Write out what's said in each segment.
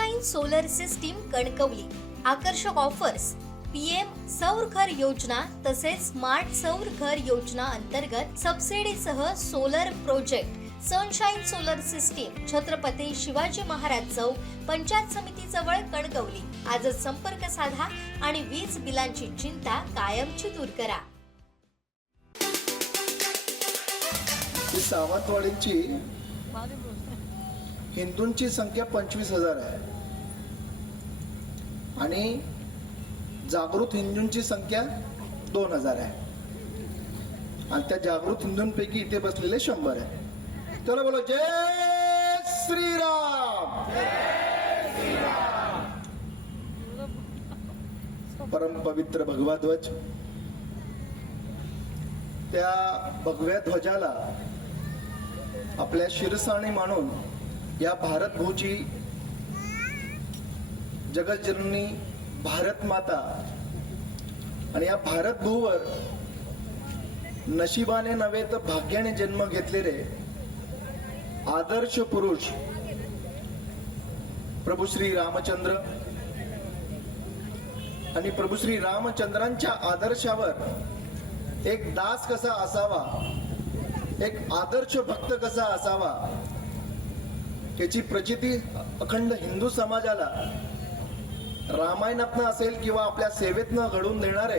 Sunshine solar system Kankavli आकर्षक offers PM सौर घर योजना तसेच स्मार्ट सौर घर योजना अंतर्गत सबसिडीसह solar project Sunshine solar system Chhatrapati Shivaji Maharaj चौक पंचायत समिती जवळ कणकवली। आजच संपर्क साधा आणि वीज बिलांची चिंता कायमची दूर करा। सावंतवाडीची हिंदूंची संख्या 25,000 आहे आणि जागृत हिंदूंची संख्या 2,000 आहे आणि त्या जागृत हिंदूंपैकी इथे बसलेले 100 आहे। चला बोलो जय श्रीराम। परम पवित्र भगवा ध्वज, त्या भगव्या ध्वजाला आपल्या शिरसाणी मानून या भारत भूची जगज्जननी भारत माता आणि या भारत भूवर नशिबाने नव्हे तर भाग्याने जन्म घेतलेले आदर्श पुरुष प्रभू श्री रामचंद्र आणि प्रभू श्री रामचंद्रांच्या आदर्शावर एक दास कसा असावा, एक आदर्श भक्त कसा असावा याची प्रचिती अखंड हिंदू समाजाला रामायणातनं असेल किंवा आपल्या सेवेतनं घडवून देणारे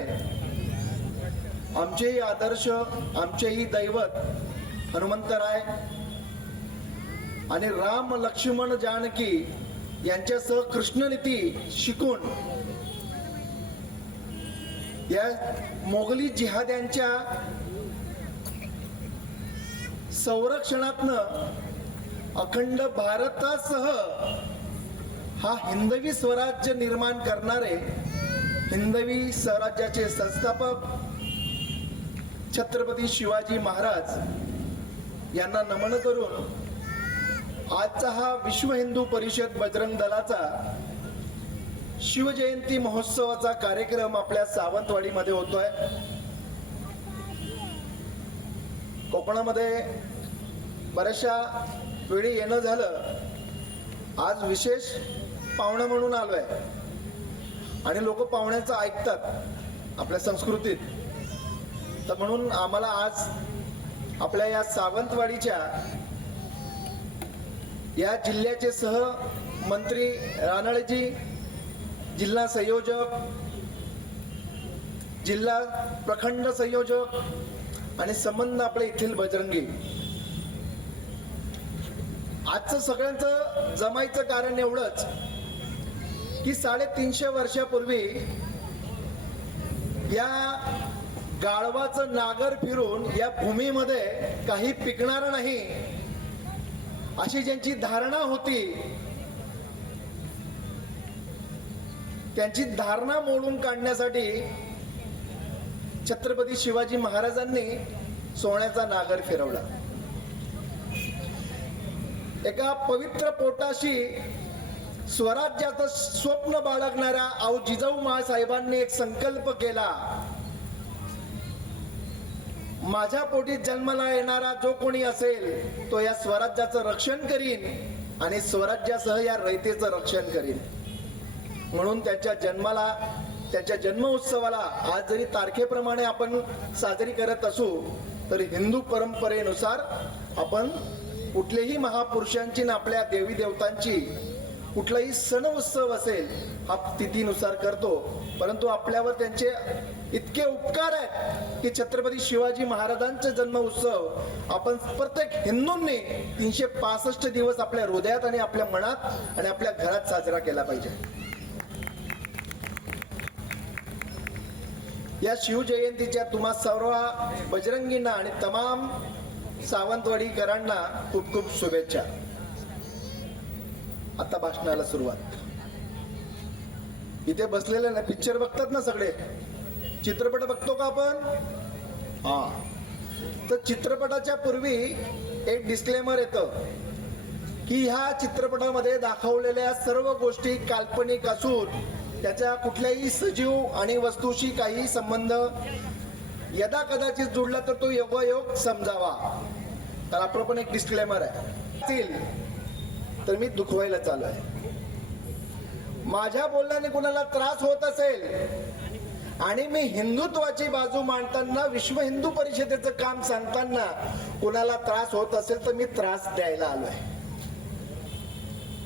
आमचेही आदर्श, आमचेही दैवत हनुमंतराय आणि राम लक्ष्मण जानकी यांच्यासह कृष्णनीती शिकून या मोगली जिहाद्यांच्या संरक्षणातनं अखंड भारतासह हा हिंदवी स्वराज्य निर्माण करणारे हिंदवी स्वराज्याचे संस्थापक छत्रपती शिवाजी महाराज यांना नमन करून आजचा हा विश्व हिंदू परिषद बजरंग दलाचा शिवजयंती महोत्सवाचा कार्यक्रम आपल्या सावंतवाडीमध्ये होतोय। कोकणामध्ये बऱ्याचशा वेळी येणं झालं, आज विशेष पाहुणा म्हणून आलोय आणि लोक पाहुण्याचं ऐकतात आपल्या संस्कृतीत, तर म्हणून आम्हाला आज आपल्या या सावंतवाडीच्या या जिल्ह्याचे सहमंत्री रानळेजी, जिल्हा संयोजक, जिल्हा प्रखंड संयोजक आणि संबंध आपले येथील बजरंगी, आजचं सगळ्यांचं जमायचं कारण एवढंच की 350 वर्षापूर्वी या गाढवाचं नागर फिरून या भूमीमध्ये काही पिकणार नाही अशी ज्यांची धारणा होती, त्यांची धारणा मोडून काढण्यासाठी छत्रपती शिवाजी महाराजांनी सोन्याचा नागर फिरवला। एका पवित्र पोटाशी स्वराज्याचं स्वप्न बाळगणाऱ्या आऊ जिजाऊ माँसाहेबांनी एक संकल्प केला, माझ्या पोटी जन्माला येणारा जो कोणी असेल तो या स्वराज्याचं रक्षण करीन आणि स्वराज्यासह या रयतेचं रक्षण करीन। म्हणून त्यांच्या जन्माला, त्यांच्या जन्म उत्सवाला आज जरी तारखेप्रमाणे आपण साजरी करत असू तरी हिंदू परंपरेनुसार आपण कुठलेही महापुरुषांची ना आपल्या देवी देवतांची कुठलाही सण उत्सव असेल हा तिथीनुसार करतो, परंतु आपल्यावर त्यांचे इतके उपकार आहेत की छत्रपती शिवाजी महाराजांचा जन्म उत्सव आपण प्रत्येक हिंदूंनी 365 दिवस आपल्या हृदयात आणि आपल्या मनात आणि आपल्या घरात साजरा केला पाहिजे। या शिवजयंतीच्या तुम्हा सर्व बजरंगींना आणि तमाम सावंतवाडीकरांना खूप खूप शुभेच्छा। आता भाषणाला सुरुवात। इथे बसलेले ना पिक्चर बघतात ना सगळे, चित्रपट बघतो का आपण? हा, तर चित्रपटाच्या पूर्वी एक डिस्क्लेमर येतं की ह्या चित्रपटामध्ये दाखवलेल्या सर्व गोष्टी काल्पनिक असून त्याच्या कुठल्याही सजीव आणि वस्तूशी काही संबंध यदा कदाचित जुळला तर तो योगायोग समजावा। तर आपलं पण एक डिस्क्लेमर आहे, तर मी दुखवायला चालू आहे। माझ्या बोलण्याने कुणाला त्रास होत असेल आणि मी हिंदुत्वाची बाजू मांडताना, विश्व हिंदू परिषदेचं काम सांगताना कुणाला त्रास होत असेल तर मी त्रास द्यायला आलोय,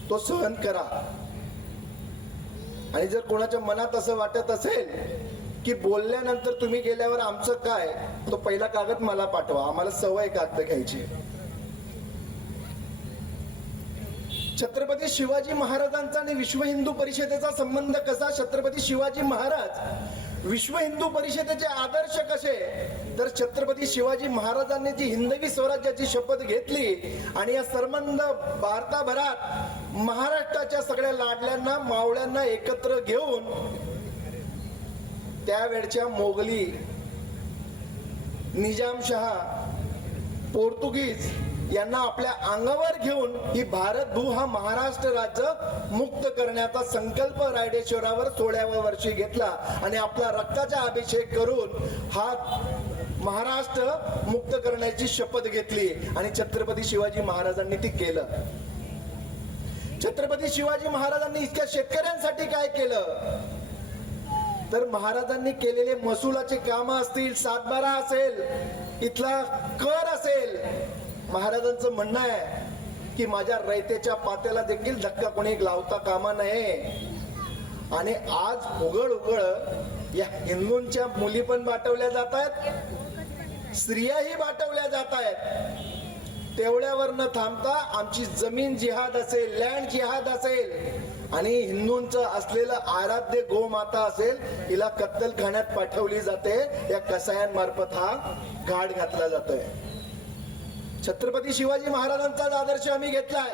तो सहन करा. आणि जर कोणाच्या मनात असं वाटत असेल की बोलल्यानंतर तुम्ही गेल्यावर आमचं काय, तो पहिला कागद मला पाठवा, आम्हाला सवय कागद घ्यायची. छत्रपती शिवाजी महाराजांचा आणि विश्व हिंदू परिषदेचा संबंध कसा? छत्रपती शिवाजी महाराज विश्व हिंदू परिषदेचे आदर्श कसे? तर छत्रपती शिवाजी महाराजांनी जी हिंदवी स्वराज्याची शपथ घेतली आणि या संबंध भारताभरात महाराष्ट्राच्या सगळ्या लाडल्यांना मावळ्यांना एकत्र घेऊन त्यावेळच्या मोगली, निजामशहा, पोर्तुगीज यांना आपल्या अंगावर घेऊन ही भारतभू हा महाराष्ट्र राज्य मुक्त करण्याचा संकल्प रायडेश्वरावर 16व्या वर्षी घेतला आणि आपला रक्ताचा अभिषेक करून हा महाराष्ट्र मुक्त करण्याची शपथ घेतली आणि छत्रपती शिवाजी महाराजांनी ती केलं. छत्रपती शिवाजी महाराजांनी इतक्या शेतकऱ्यांसाठी काय केलं? तर महाराजांनी केलेले महसुलाचे काम असतील, सातबारा असेल, इथला कर असेल, महाराजांचं म्हणणं आहे की माझ्या रयतेच्या पात्याला देखील धक्का कोणी लावता कामा नये. आणि आज उघड उघड या हिंदूंच्या मुली पण बाटवल्या जात आहेत, स्त्रियाही बाटवल्या जात आहेत. तेवढ्यावर न थांबता आमची जमीन जिहाद असेल, लँड जिहाद असेल आणि हिंदूंचं असलेलं आराध्य गोमाता असेल, हिला कत्तलखान्यात पाठवली जाते. या कसायांमार्फत हा घाट घातला जातोय. छत्रपती शिवाजी महाराजांचा आदर्श आम्ही घेतलाय.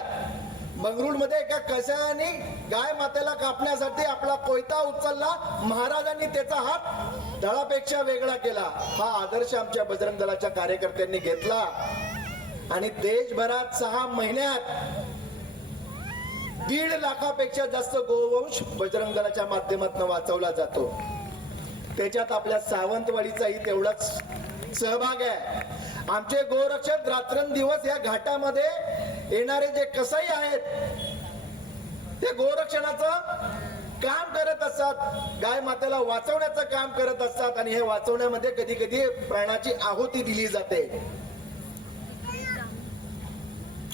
बंगळुरूमध्ये एका कसायाने गाय मातेला कापण्यासाठी आपला कोयता उचलला, महाराजांनी त्याचा हात दळापेक्षा वेगळा केला. हा आदर्श आमच्या बजरंग दलाच्या कार्यकर्त्यांनी घेतला आणि देशभरात 6 महिन्यात 1.5 लाखापेक्षा जास्त गोवंश बजरंग दलाच्या माध्यमातून वाचवला जातो. त्याच्यात आपल्या सावंतवाडीचाही तेवढाच सहभाग आहे. आमचे गोरक्षक रात्रंदिवस या घाटामध्ये येणारे जे कसाई आहेत ते गोरक्षणाचं काम करत असतात, गाय मातेला वाचवण्याचं काम करत असतात आणि हे वाचवण्यामध्ये कधी कधी प्राणाची आहुती दिली जाते.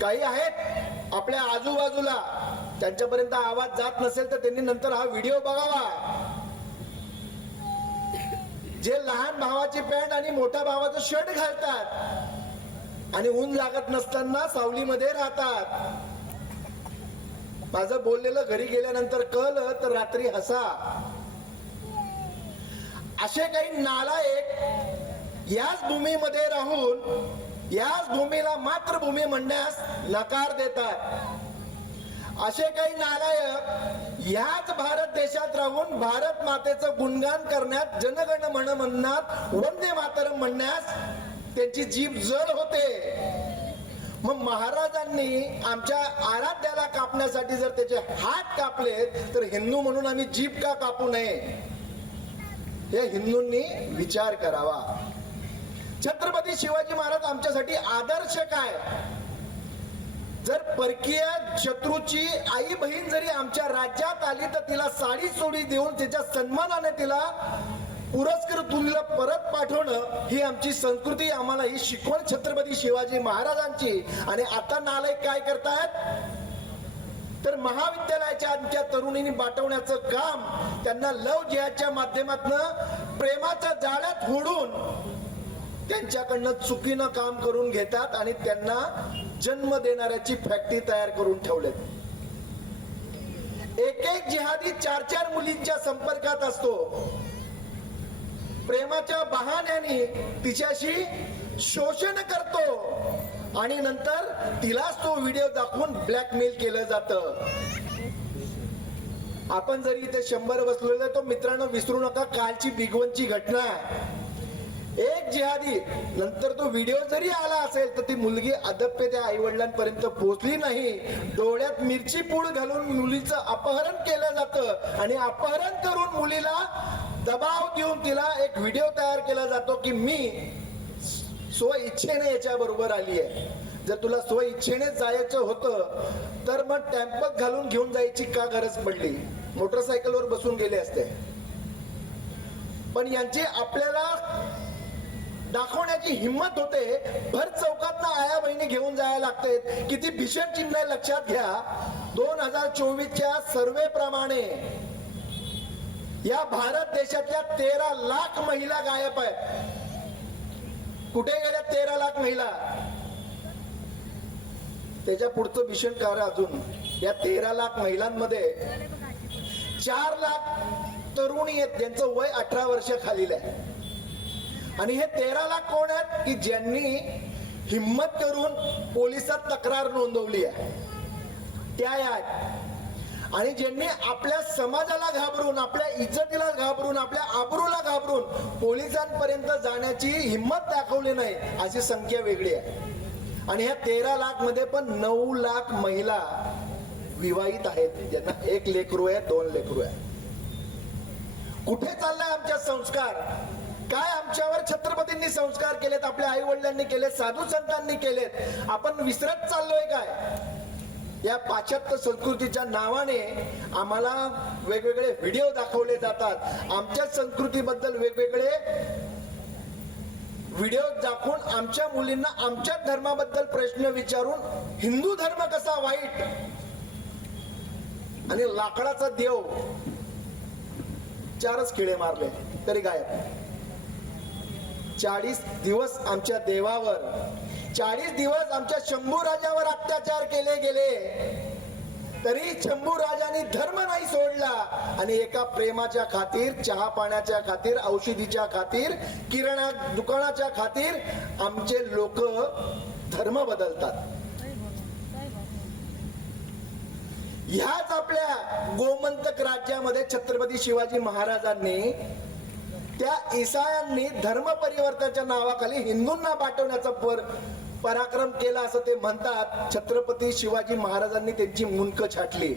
काही आहेत आपल्या आजूबाजूला, त्यांच्यापर्यंत आवाज जात नसेल तर त्यांनी नंतर हा व्हिडिओ बघावा, जे लहान भावाची पॅन्ट आणि मोठ्या भावाचं शर्ट घालतात आणि ऊन लागत नसताना सावलीमध्ये राहतात. माझं बोललेलं घरी गेल्यानंतर कळलं तर रात्री हसा. असे काही नालायक याच भूमीमध्ये राहून याच भूमीला मातृभूमी म्हणण्यास नकार देतात. असे काही नालायक ह्याच भारत देशात राहून भारत मातेचं गुणगान करण्यात, जनगण मन म्हणण्यात, वंदे मातरम म्हणण्यास त्यांची जीभ जड होते. मग महाराजांनी आमच्या आराध्याला कापण्यासाठी जर त्याचे हात कापले तर हिंदू म्हणून आम्ही जीभ का कापू नये, हे हिंदूंनी विचार करावा. छत्रपती शिवाजी महाराज आमच्यासाठी आदर्श काय? जर परकीय शत्रूची आई बहीण जरी आमच्या राज्यात आली तर तिला साडी सोडी देऊन त्याच्या सन्मानाने तिला पुरस्कृत तुला परत पाठवणं ही आमची संस्कृती, आम्हाला ही शिकवण छत्रपती शिवाजी महाराजांची. आणि आता नालायक काय करतायत तर महाविद्यालयाच्या आमच्या तरुणींनी बाटवण्याचं काम त्यांना लव जिहादच्या माध्यमातून प्रेमाच्या जाळ्यात होडून त्यांच्याकडनं चुकीनं काम करून घेतात आणि त्यांना जन्म देणाऱ्याची फॅक्टरी तयार करून ठेवलेत. एक जिहादी 4 मुलींच्या संपर्कात असतो, प्रेमाच्या बहाण्याने तिच्याशी शोषण करतो आणि नंतर तिलाच तो व्हिडिओ दाखवून ब्लॅकमेल केलं जातं. आपण जरी इथे 100 बसलेलो तो मित्रांनो विसरू नका, कालची बिगवनची घटना. एक जिहादी नंतर तो व्हिडिओ जरी आला असेल तर ती मुलगी अदप्य त्या आई वडिलांपर्यंत पोहोचली नाही. डोळ्यात मिरची पूड घालून मुलीचं अपहरण केलं जातं आणि अपहरण करून मुलीला दबाव देऊन तिला एक व्हिडिओ तयार केला जातो की मी स्व इच्छेने याच्या बरोबर आली आहे. जर तुला स्व इच्छेने जायचं होतं तर मग टॅम्पक घालून घेऊन जायची का गरज पडली? मोटरसायकलवर बसून गेले असते. पण यांची आपल्याला दाखवण्याची हिंमत होते. भर चौकात आया बहिणी घेऊन जायला लागते. किती भीषण चिन्ह आहे लक्षात घ्या. 2024च्या सर्वे प्रमाणे या भारत देशातल्या 13 लाख महिला गायब आहेत. कुठे गेल्या 13 लाख महिला? त्याच्या पुढचं भीषण कार्य अजून, या 13 लाख महिलांमध्ये 4 लाख तरुणी आहेत ज्यांचं वय 18 वर्ष खालील आहे. आणि हे 13 लाख कोण आहेत की ज्यांनी हिम्मत करून पोलिसात तक्रार नोंदवली आहे, त्या आहेत. आणि ज्यांनी आपल्या समाजाला घाबरून, आपल्या इज्जतीला घाबरून, आपल्या आबरूला घाबरून पोलिसांपर्यंत जाण्याची हिम्मत दाखवली नाही, अशी संख्या वेगळी आहे. आणि ह्या 13 लाख मध्ये पण 9 लाख महिला विवाहित आहेत, ज्यांना 1 लेकरू आहे, 2 लेकरू आहे. कुठे चाललाय आमच्या संस्कार? काय आमच्यावर छत्रपतींनी संस्कार केलेत, आपल्या आई वडिलांनी केलेत, साधू संतांनी केलेत? आपण विसरत चाललोय काय? या पाश्चात्य संस्कृतीच्या नावाने आम्हाला वेगवेगळे व्हिडिओ दाखवले जातात. आमच्या संस्कृतीबद्दल वेगवेगळे व्हिडिओ दाखवून आमच्या मुलींना आमच्या धर्माबद्दल प्रश्न विचारून हिंदू धर्म कसा वाईट, आणि लाकडाचा देव 4च खिळे मारले तरी गायब. 40 दिवस आमच्या देवावर, 40 दिवस आमच्या शंभू राजावर अत्याचार केले गेले, तरी शंभू राजांनी धर्म नाही सोडला. आणि एका प्रेमाच्या खातीर, चहा पाण्याच्या खातीर, औषधीच्या खातीर, किराणा दुकानाच्या खातीर आमचे लोक धर्म बदलतात. ह्याच आपल्या गोमंतक राज्यामध्ये छत्रपती शिवाजी महाराजांनी त्या ईसायांनी धर्म परिवर्तनाच्या नावाखाली हिंदूंना पाठवण्याचा पराक्रम केला असं ते म्हणतात. छत्रपती शिवाजी महाराजांनी त्यांची मुंडक छाटली.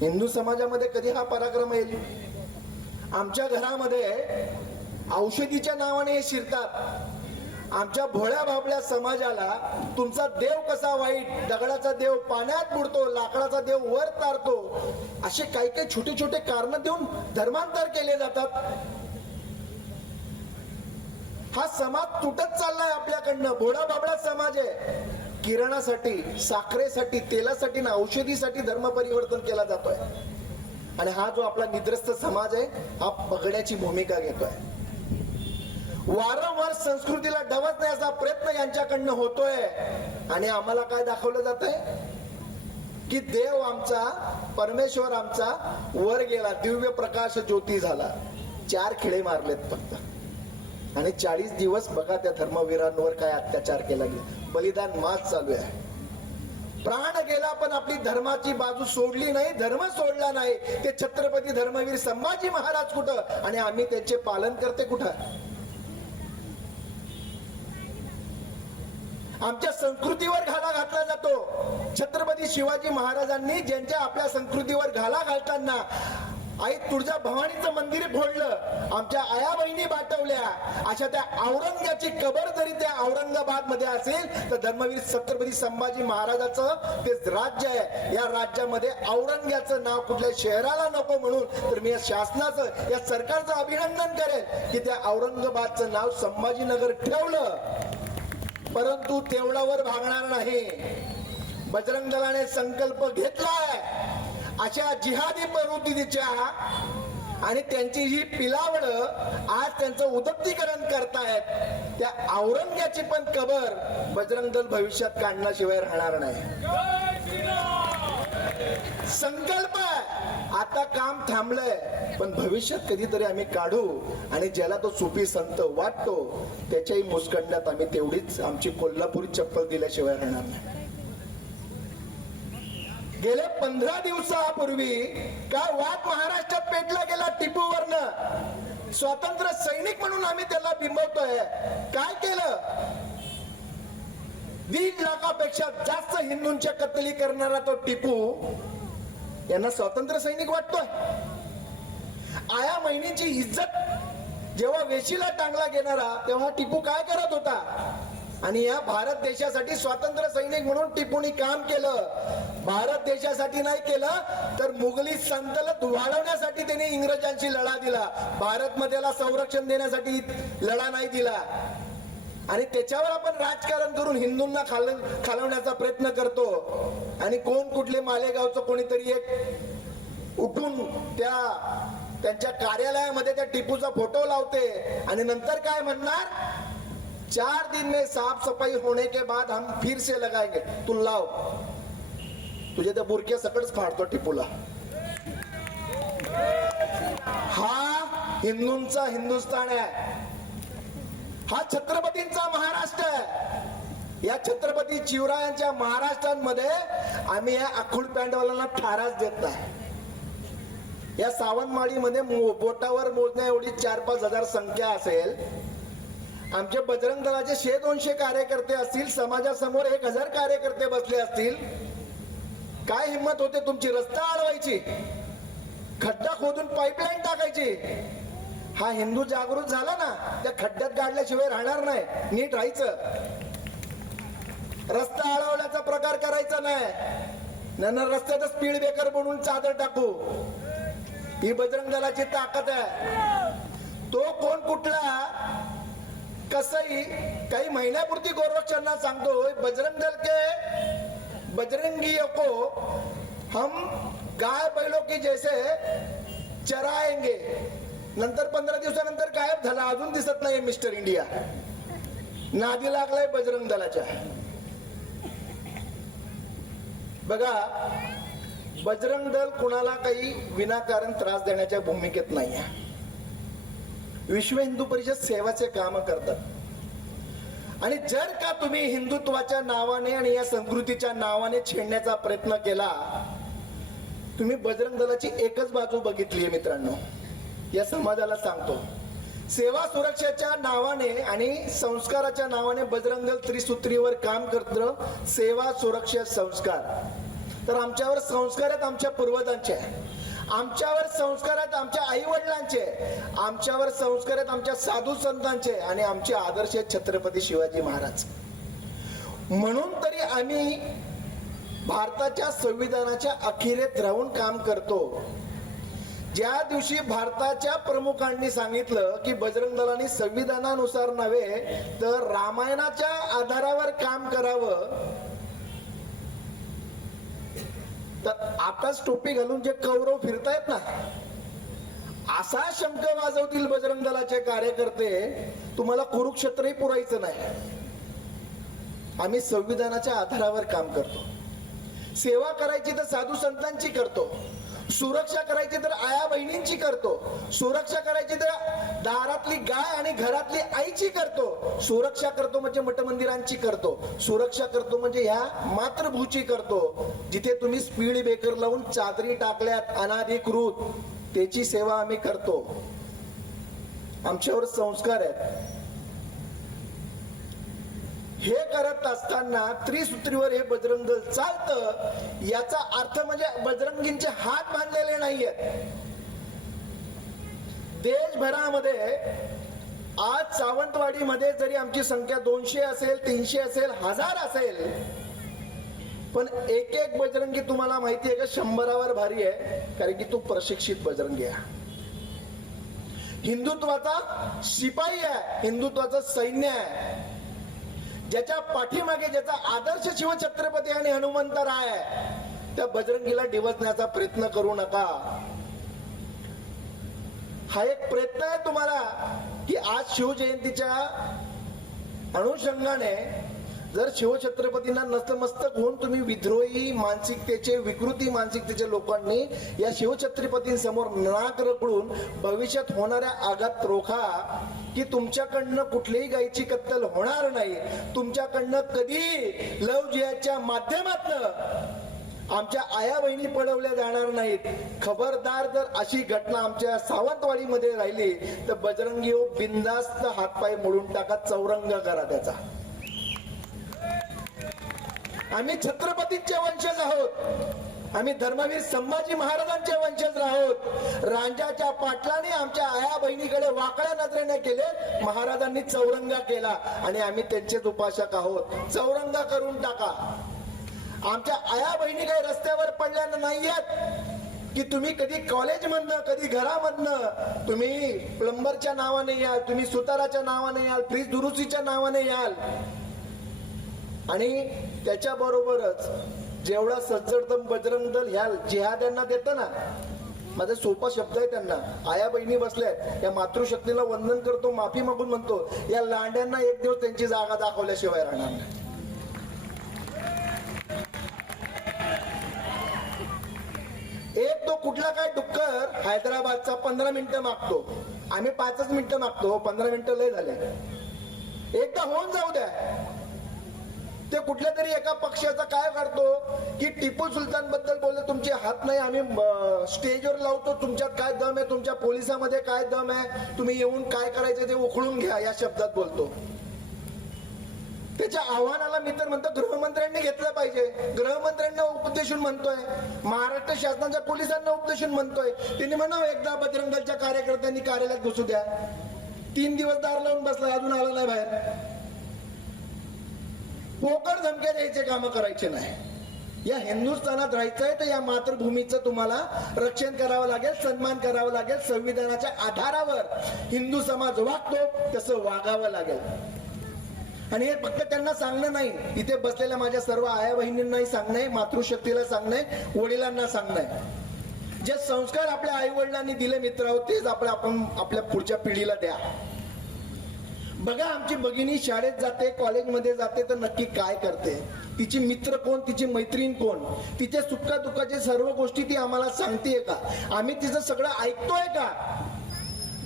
हिंदू समाजामध्ये कधी हा पराक्रम येईल? आमच्या घरामध्ये औषधीच्या नावाने हे शिरतात. आमच्या भोळ्या भाबल्या समाजाला तुमचा देव कसा वाईट, दगडाचा देव पाण्यात बुडतो, लाकडाचा देव वर तारतो, असे काही काही छोटे छोटे कारण देऊन धर्मांतर केले जातात. हा समाज तुटत चाललाय आपल्याकडनं. भोळा बाबळा समाज आहे. किराणासाठी, साखरेसाठी, तेलासाठी ना औषधीसाठी धर्म परिवर्तन केला जातोय. आणि हा जो आपला निद्रस्त समाज आहे हा पगड्याची भूमिका घेतोय. वारंवार संस्कृतीला डवचण्याचा प्रयत्न यांच्याकडनं होतोय. आणि आम्हाला काय दाखवलं जात आहे की देव आमचा, परमेश्वर आमचा वर गेला, दिव्य प्रकाश ज्योती झाला. 4 खिळे मारलेत फक्त. आणि 40 दिवस बघा त्या धर्मवीरांवर काय अत्याचार केला गेला. बलिदान मास चालू आहे. प्राण गेला पण आपली धर्माची बाजू सोडली नाही, धर्म सोडला नाही. ते छत्रपती धर्मवीर संभाजी महाराज कुठं आणि आम्ही त्यांचे पालन करते कुठं? आमच्या संस्कृतीवर घाला घातला जातो. छत्रपती शिवाजी महाराजांनी ज्यांच्या आपल्या संस्कृतीवर घाला घालताना आई तुळजा भवानीचं मंदिर फोडलं, आमच्या आया बहिणी बाटवल्या, अशा त्या औरंग्याची कबर जरी त्या औरंगाबाद मध्ये असेल तर धर्मवीर छत्रपती संभाजी महाराजाचं ते राज्य आहे. या राज्यामध्ये औरंग्याचं नाव कुठल्या शहराला नको म्हणून तर मी या शासनाचं, या सरकारचं अभिनंदन करेल की त्या औरंगाबादचं नाव संभाजीनगर ठेवलं. परंतु तेवढ्यावर भागणार नाही. बजरंग दलाने संकल्प घेतलाय अशा जिहादी प्रवृत्तीच्या आणि त्यांची ही पिलावड आज त्यांचं उदत्तीकरण करतायत. त्या औरंग्याची पण कबर बजरंग दल भविष्यात काढण्याशिवाय राहणार नाही. संकल्प आता काम थांबलंय पण भविष्यात कधीतरी आम्ही काढू. आणि ज्याला तो सुफी संत वाटतो त्याच्याही मुस्कंडात आम्ही तेवढीच आमची कोल्हापुरी चप्पल दिल्याशिवाय राहणार नाही. गेले 15 दिवसापूर्वी काय वाद महाराष्ट्रात पेटला गेला टिपूवरनं. स्वातंत्र्य सैनिक म्हणून आम्ही त्याला बिंबवतोय. काय केलं? 1.5 लाखापेक्षा जास्त हिंदूंच्या कत्तली करणारा तो टिपू यांना स्वातंत्र्य सैनिक वाटतोय. आया बहिणीची इज्जत जेव्हा वेशीला टांगला गेणारा तेव्हा टिपू काय करत होता? आणि या भारत देशासाठी स्वातंत्र्य सैनिक म्हणून टिपूने काम केलं. भारत देशासाठी नाही केलं तर मुघली सल्तनत वाढवण्यासाठी त्यांनी इंग्रजांशी लढा दिला. भारत मध्येला संरक्षण देण्यासाठी लढा नाही दिला. आणि त्याच्यावर आपण राजकारण करून हिंदूंना खालवण्याचा प्रयत्न करतो. आणि कोण कुठले मालेगावचं कोणीतरी एक उठून त्यांच्या कार्यालयामध्ये त्या टिपूचा फोटो लावते आणि नंतर काय म्हणणार, 4 दिन में साफ सफाई होने के बाद हम फिर से लगाएंगे. तू लाव, तुझे त्या बुरक्या सकटच फाडतो टिपूला. हा हिंदूंचा हिंदुस्थान आहे. हा छत्रपतींचा महाराष्ट्र आहे. या छत्रपती शिवरायांच्या महाराष्ट्रामध्ये आम्ही या अखूड पॅन्डवालांना ठाराच देत नाही. या सावंतवाडीमध्ये बोटावर मोजण्या एवढी 4-5 हजार संख्या असेल. आमचे बजरंग दलाचे 100-200 कार्यकर्ते असतील, समाजासमोर 1000 कार्यकर्ते बसले असतील. काय हिंमत होते तुमची रस्ता अडवायची, खड्डा खोदून पाईपलाईन टाकायची. हा हिंदू जागृत झाला ना, त्या खड्ड्यात गाडल्याशिवाय राहणार नाही. नीट राहायचं, रस्ता अडवण्याचा प्रकार करायचा नाही. रस्त्यात स्पीड ब्रेकर बनवून चादर टाकू, ही बजरंग दलाची ताकद आहे. तो कोण कुठला कसही काही महिन्यापुरती गोरक्षांना सांगतो, बजरंग दल के बजरंगियों को हम गाय बैलों की जैसे चराएंगे. नंतर 15 दिवसानंतर गायब झाला, अजून दिसत नाही मिस्टर इंडिया. नादी लागलाय बजरंग दलाच्या. बघा, बजरंग दल कुणाला काही विनाकारण त्रास देण्याच्या भूमिकेत नाही आहे. विश्व हिंदू परिषद सेवाचे काम करतात. आणि जर का तुम्ही हिंदुत्वाच्या नावाने आणि या संस्कृतीच्या नावाने छेडण्याचा प्रयत्न केला, तुम्ही बजरंग दलाची एकच बाजू बघितली आहे मित्रांनो. या समाजाला सांगतो, सेवा सुरक्षेच्या नावाने आणि संस्काराच्या नावाने बजरंग दल त्रिसूत्रीवर काम करतं. सेवा सुरक्षा संस्कार. तर आमच्यावर संस्कार आहेत आमच्या पूर्वजांचे, आमच्यावर संस्कार आहेत आमच्या आई वडिलांचे, आमच्यावर संस्कार आहेत आमच्या साधू संतांचे, आणि आमचे आदर्श आहेत छत्रपती शिवाजी महाराज. म्हणून तरी आम्ही भारताच्या संविधानाच्या अखेरीत राहून काम करतो. ज्या दिवशी भारताच्या प्रमुखांनी सांगितलं की बजरंग दलाने संविधानानुसार नव्हे तर रामायणाच्या आधारावर काम करावं, तर आताच टोपी घालून जे कौरव फिरतायत ना, असा शंख वाजवतील बजरंग दलाचे कार्यकर्ते, तुम्हाला कुरुक्षेत्रही पुरायचं नाही. आम्ही संविधानाच्या आधारावर काम करतो. सेवा करायची तर साधू संतांची करतो, सुरक्षा करायची तर आया बहिणींची करतो, सुरक्षा करायची तर दारातली गाय आणि घरातली आईची करतो, सुरक्षा करतो म्हणजे मठ मंदिरांची करतो, सुरक्षा करतो म्हणजे ह्या मातृभूची करतो. जिथे तुम्ही स्पीड ब्रेकर लावून चादरी टाकल्यात अनाधिकृत, त्याची सेवा आम्ही करतो. आमच्यावर संस्कार आहेत. हे करत असताना त्रिसूत्रीवर हे बजरंग दल चालतं, याचा अर्थ म्हणजे बजरंगींचे हात बांधलेले नाहीयेत. देशभरामध्ये आज सावंतवाडीमध्ये जरी आमची संख्या 200 असेल, 300 असेल, 1000 असेल, पण एक बजरंगी तुम्हाला माहिती आहे का 100वर भारी आहे, कारण की तो प्रशिक्षित बजरंगी आहे. हिंदुत्वाचा शिपाई आहे, हिंदुत्वाचं सैन्य आहे, ज्याच्या पाठीमागे ज्याचा आदर्श शिवछत्रपती आणि हनुमंतराय आहे. त्या बजरंगीला डिवचण्याचा प्रयत्न करू नका. हा एक प्रयत्न आहे तुम्हाला की आज शिवजयंतीच्या अनुषंगाने जर शिवछत्रपतींना नतमस्तक होऊन तुम्ही विद्रोही मानसिकतेचे, विकृती मानसिकतेच्या लोकांनी या शिवछत्रपतींसमोर नाक रगडून भविष्यात होणाऱ्या आघात रोखा की तुमच्याकडनं कुठलीही गायची कत्तल होणार नाही. तुमच्याकडनं कधी लव जिहादच्या माध्यमातून आमच्या आया बहिणी पळवल्या जाणार नाहीत. खबरदार, जर अशी घटना आमच्या सावंतवाडीमध्ये राहिली तर बजरंगी बिंदास्त हातपाय मोडून टाका, चौरंग करा त्याचा. आम्ही छत्रपतींचे वंशज आहोत. आम्ही धर्मवीर संभाजी महाराजांचे वंशज आहोत. रांजाच्या पाटलाने आमच्या आया बहिणीकडे वाकड्या नजरेने केले. महाराजांनी चौरंगा केला आणि आम्ही त्यांचेच उपासक आहोत. चौरंगा करून टाका. आमच्या आया बहिणी काही रस्त्यावर पडल्या नाहीयेत की तुम्ही कधी कॉलेजमधनं कधी घरामधनं तुम्ही प्लंबरच्या नावाने याल, तुम्ही सुताराच्या नावाने याल, फ्रीज दुरुस्तीच्या नावाने याल. आणि त्याच्या बरोबरच जेवढा सज्जडदम बजरंग दल ह्या जिहाद्यांना देतं ना, माझा सोपा शब्द आहे त्यांना. आया बहिणी बसल्यात, या मातृशक्तीला वंदन करतो, माफी मागून म्हणतो, या लांड्यांना एक दिवस त्यांची जागा दाखवल्याशिवाय राहणार नाही. एक तो कुठला काय डुक्कर हैदराबादचा 15 मिनिटं मागतो, आम्ही 5च मिनिटं मागतो. 15 मिनिटं लय झाले. एकदा होऊन जाऊ द्या. ते कुठल्या तरी एका पक्षाचा काय करतो की टिपू सुलतान बद्दल बोलले, तुमचे हात नाही आम्ही स्टेजवर लावतो, तुमच्यात काय दम आहे, तुमच्या पोलिसामध्ये काय दम आहे, तुम्ही येऊन काय करायचं ते उखळून घ्या, या शब्दात बोलतो. त्याच्या आव्हानाला मी तर म्हणतो गृहमंत्र्यांनी घेतलं पाहिजे. गृहमंत्र्यांना उपदेशून म्हणतोय, महाराष्ट्र शासनाच्या पोलिसांना उपदेशून म्हणतोय. त्यांनी म्हणावं एकदा बजरंग दलच्या कार्यकर्त्यांनी कार्यालयात घुसू द्या. 3 दिवस दार लावून बसला, अजून आला नाही बाहेर. पोकळ धमक्या द्यायचे काम करायचे नाही. या हिंदुस्थानात राहायचंय तर या मातृभूमीचं तुम्हाला रक्षण करावं लागेल, सन्मान करावं लागेल. संविधानाच्या आधारावर हिंदू समाज वागतो तसं वागावं लागेल. आणि हे फक्त त्यांना सांगणं नाही, इथे बसलेल्या माझ्या सर्व आया बहिणींनाही सांगणं, मातृशक्तीला सांगणं, वडिलांना सांगणं. जे संस्कार आपल्या आई वडिलांनी दिले मित्रांनो, तेच आपण आपल्या पुढच्या पिढीला द्या. बघा, आमची भगिनी शाळेत जाते, कॉलेजमध्ये जाते तर नक्की काय करते, तिची मित्र कोण, तिची मैत्रीण कोण, तिच्या सुखा दुःखाच्या सर्व गोष्टी ती आम्हाला सांगतेय का, आम्ही तिचं सगळं ऐकतोय का.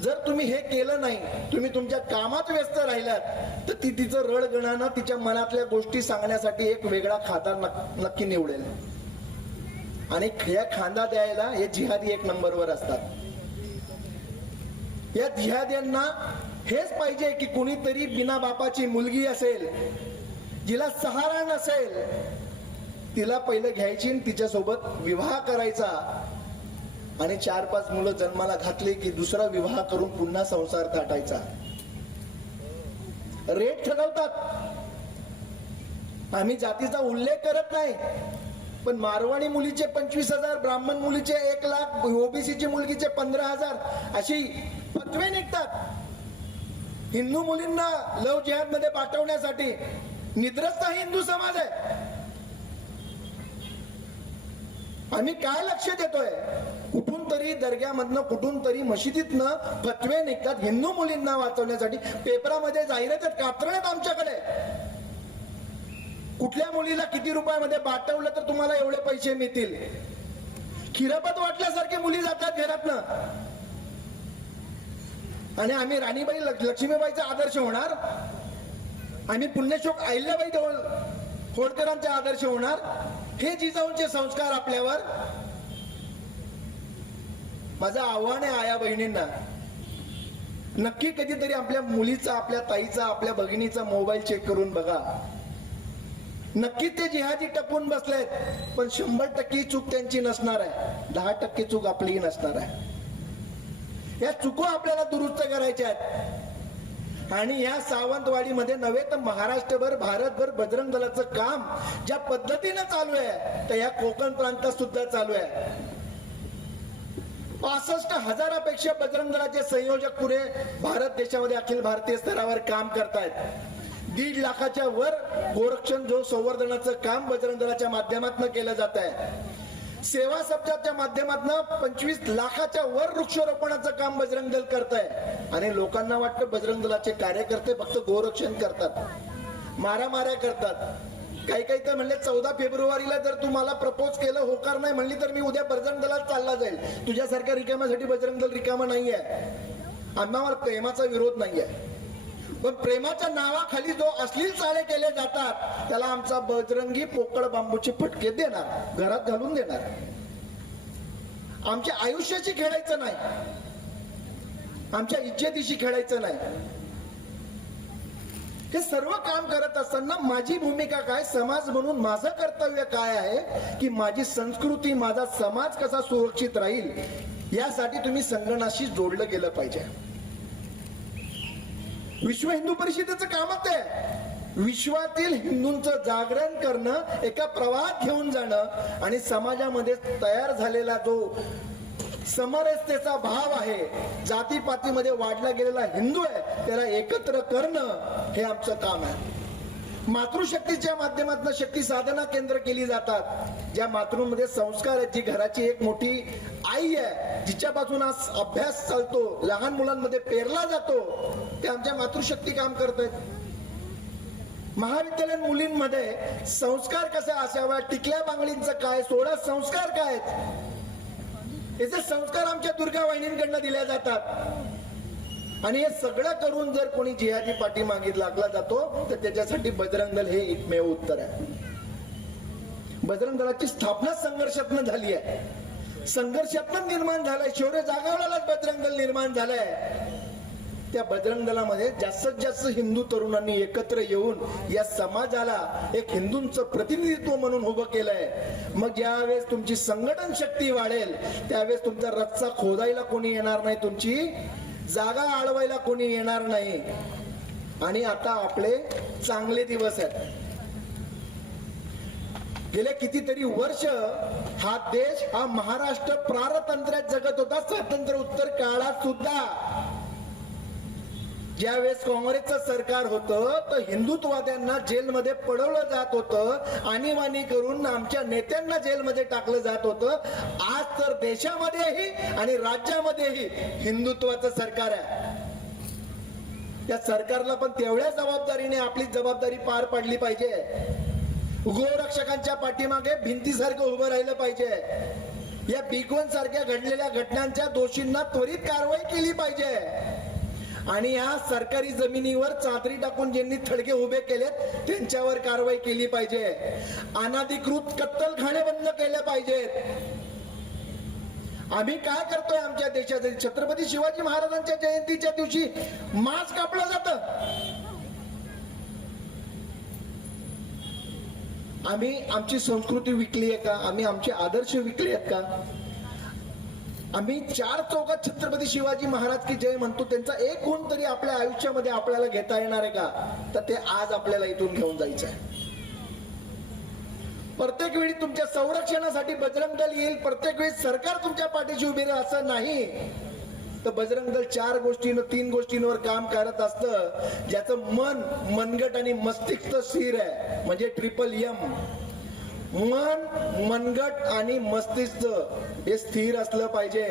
जर तुम्ही हे केलं नाही, तुम्ही तुमच्या कामात व्यस्त राहिलात, तर ती तिचं रडगणानं तिच्या मनातल्या गोष्टी सांगण्यासाठी एक वेगळा खांदा नक्की निवडेल. आणि या खांदा द्यायला हे जिहादी 1 नंबरवर असतात. या जिहाद्यांना हेच पाहिजे की कुणीतरी बिना बापाची मुलगी असेल, जिला सहारा नसेल, तिला पहिलं घ्यायची, तिच्यासोबत विवाह करायचा आणि 4-5 मुलं जन्माला घातली की दुसरा विवाह करून पुन्हा संसार थाटायचा. रेट ठरवतात. आम्ही जातीचा उल्लेख करत नाही, पण मारवाडी मुलीचे 25,000, ब्राह्मण मुलीचे 1,00,000, ओबीसीची मुलगीचे 15,000 अशी फतवे निघतात. हिंदू मुलींना लव जिहाद मध्ये पाठवण्यासाठी निद्रस्त हिंदू समाज आहे. आम्ही काय लक्ष देतोय, कुठून तरी दर्ग्यामधनं, कुठून तरी मशिदीतनं फतवे निघतात हिंदू मुलींना वाचवण्यासाठी. पेपरामध्ये जाहिरात कात्रण्यात आमच्याकडे, कुठल्या मुलीला किती रुपयामध्ये पाठवलं तर तुम्हाला एवढे पैसे मिळतील. खिरापत वाटल्यासारखे मुली जातात घरातनं. आणि आम्ही राणीबाई लक्ष्मीबाईचा आदर्श होणार, आम्ही पुण्यश्लोक अहिल्याबाई होळकरांचा आदर्श होणार. हे जिजाऊंचे संस्कार आपल्यावर. माझं आव्हान आहे आया बहिणींना, नक्की कधीतरी आपल्या मुलीचा, आपल्या ताईचा, आपल्या भगिनीचा मोबाईल चेक करून बघा. नक्की ते जिहादी टपून बसलेत, पण 100% चूक त्यांची नसणार आहे, 10% चूक आपलीही नसणार आहे. या चुका आपल्याला दुरुस्त करायच्या आहेत. आणि या सावंतवाडीमध्ये नव्हे तर महाराष्ट्रभर, भारतभर बजरंग दलाचं काम ज्या पद्धतीनं चालू आहे, तर या कोकण प्रांतात सुद्धा चालू आहे. 65,000पेक्षा बजरंग दलाचे संयोजक पुरे भारत देशामध्ये अखिल भारतीय स्तरावर काम करतायत. 1.5 लाखाच्या वर गोरक्षण जो संवर्धनाचं काम बजरंग दलाच्या माध्यमातून केलं जात आहे. सेवा सप्ताहाच्या माध्यमातून 25 लाखाच्या वर वृक्षारोपणाचं काम बजरंग दल करत आहे. आणि लोकांना वाटतं बजरंग दलाचे कार्यकर्ते फक्त गोरक्षण करतात, मारामाऱ्या करतात. काही तर म्हणले 14 फेब्रुवारीला जर तू मला प्रपोज केलं, होकार नाही म्हणली, तर मी उद्या बजरंग दलात चालला जाईल. तुझ्यासारख्या रिकाम्यासाठी बजरंग दल रिकामा नाहीये. आम्हाला प्रेमाचा विरोध नाहीये, पण प्रेमाच्या नावाखाली जो अश्लील चाळे केले जातात त्याला आमचा बजरंगी पोकळ बांबूचे फटके देणार, घरात घालून देणार. आमच्या आयुष्याशी खेळायचं नाही, आमच्या इज्जतीशी खेळायचं नाही. हे सर्व काम करत असताना माझी भूमिका काय, समाज म्हणून माझं कर्तव्य काय आहे की माझी संस्कृती, माझा समाज कसा सुरक्षित राहील यासाठी तुम्ही संगणकाशी जोडलं गेलं पाहिजे. विश्व हिंदू परिषदेचं कामच आहे विश्वातील हिंदूंचं जागरण करणं, एका प्रवाहात घेऊन जाणं आणि समाजामध्ये तयार झालेला जो समरसतेचा भाव आहे, जातीपातीमध्ये वाढला गेलेला हिंदू आहे, त्याला एकत्र करणं हे आमचं काम आहे. मातृशक्तीच्या माध्यमातून शक्ती साधना केंद्र केली जातात, ज्या मातृमध्ये संस्कार आहेत, जी घराची एक मोठी आई आहे, जिच्यापासून आज अभ्यास चालतो, लहान मुलांमध्ये पेरला जातो, ते आमच्या मातृशक्ती काम करत आहेत. महाविद्यालयीन मुलींमध्ये संस्कार कसे असावा, टिकल्या बांगडींचं काय, 16 संस्कार काय आहेत, याचे संस्कार आमच्या दुर्गा वाहिनींकडनं दिल्या जातात. आणि हे सगळं करून जर कोणी जिहादी पाठीमागे लागला जातो तर त्याच्यासाठी बजरंग दल हे एकमेव उत्तर आहे. बजरंग दलाची स्थापना संघर्षातनं झाली आहे, संघर्षातनं निर्माण झालाय, शौर्य जागवण्यालाच बजरंग दल निर्माण झालंय. त्या बजरंग दलामध्ये जास्तीत जास्त हिंदू तरुणांनी एकत्र येऊन या समाजाला एक हिंदूंचं प्रतिनिधित्व म्हणून उभं केलंय. मग ज्यावेळेस तुमची संघटन शक्ती वाढेल त्यावेळेस तुमचा रस्ता खोदायला कोणी येणार नाही, तुमची जागा अडवायला कोणी येणार नाही. आणि आता आपले चांगले दिवस आहेत. गेले कितीतरी वर्ष हा देश, हा महाराष्ट्र पारतंत्र्यात जगत होता. स्वातंत्र्य उत्तर काळात सुद्धा ज्यावेळेस काँग्रेसचं सरकार होतं तर हिंदुत्ववाद्यांना जेलमध्ये पडवलं जात होतं, आणीबाणी करून आमच्या नेत्यांना जेलमध्ये टाकलं जात होतं. आज तर देशामध्येही आणि राज्यामध्येही हिंदुत्वाचं सरकार आहे. त्या सरकारला पण तेवढ्या जबाबदारीने आपली जबाबदारी पार पाडली पाहिजे. गोरक्षकांच्या पाठीमागे भिंतीसारखं उभं राहिलं पाहिजे. या बिगवन सारख्या घडलेल्या घटनांच्या दोषींना त्वरित कारवाई केली पाहिजे. आणि या सरकारी जमिनीवर चादरी टाकून ज्यांनी थडगे उभे केलेत त्यांच्यावर कारवाई केली पाहिजे. अनाधिकृत कत्तलखाने बंद केले पाहिजेत. आम्ही काय करतोय आमच्या देशात? छत्रपती शिवाजी महाराजांच्या जयंतीच्या दिवशी मांस कापलं जातं. आम्ही आमची संस्कृती विकली आहे का? आम्ही आमचे आदर्श विकले आहेत का? आम्ही 4 चौकात छत्रपती शिवाजी महाराज की जय म्हणतो, त्यांचा एक गुण तरी आपल्या आयुष्यामध्ये आपल्याला घेता येणार आहे का? तर ते आज आपल्याला इथून घेऊन जायचं आहे. प्रत्येक वेळी तुमच्या संरक्षणासाठी बजरंग दल येईल, प्रत्येक वेळी सरकार तुमच्या पाठीशी उभे राहील असं नाही. तर बजरंग दल 3 गोष्टींवर काम करत असतं, ज्याचं मन, मनगट आणि मस्तिष्क स्थिर आहे, म्हणजे TRIPPLE. मन, मनगट आणि मस्तिष्क हे स्थिर असलं पाहिजे.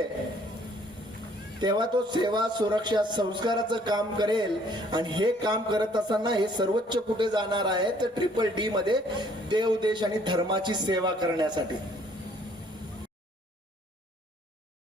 तेव्हा तो सेवा, सुरक्षा, संस्काराचं काम करेल. आणि हे काम करत असताना हे सर्वोच्च कुठे जाणार आहे तर TRIPPLE मध्ये देव, देश आणि धर्माची सेवा करण्यासाठी.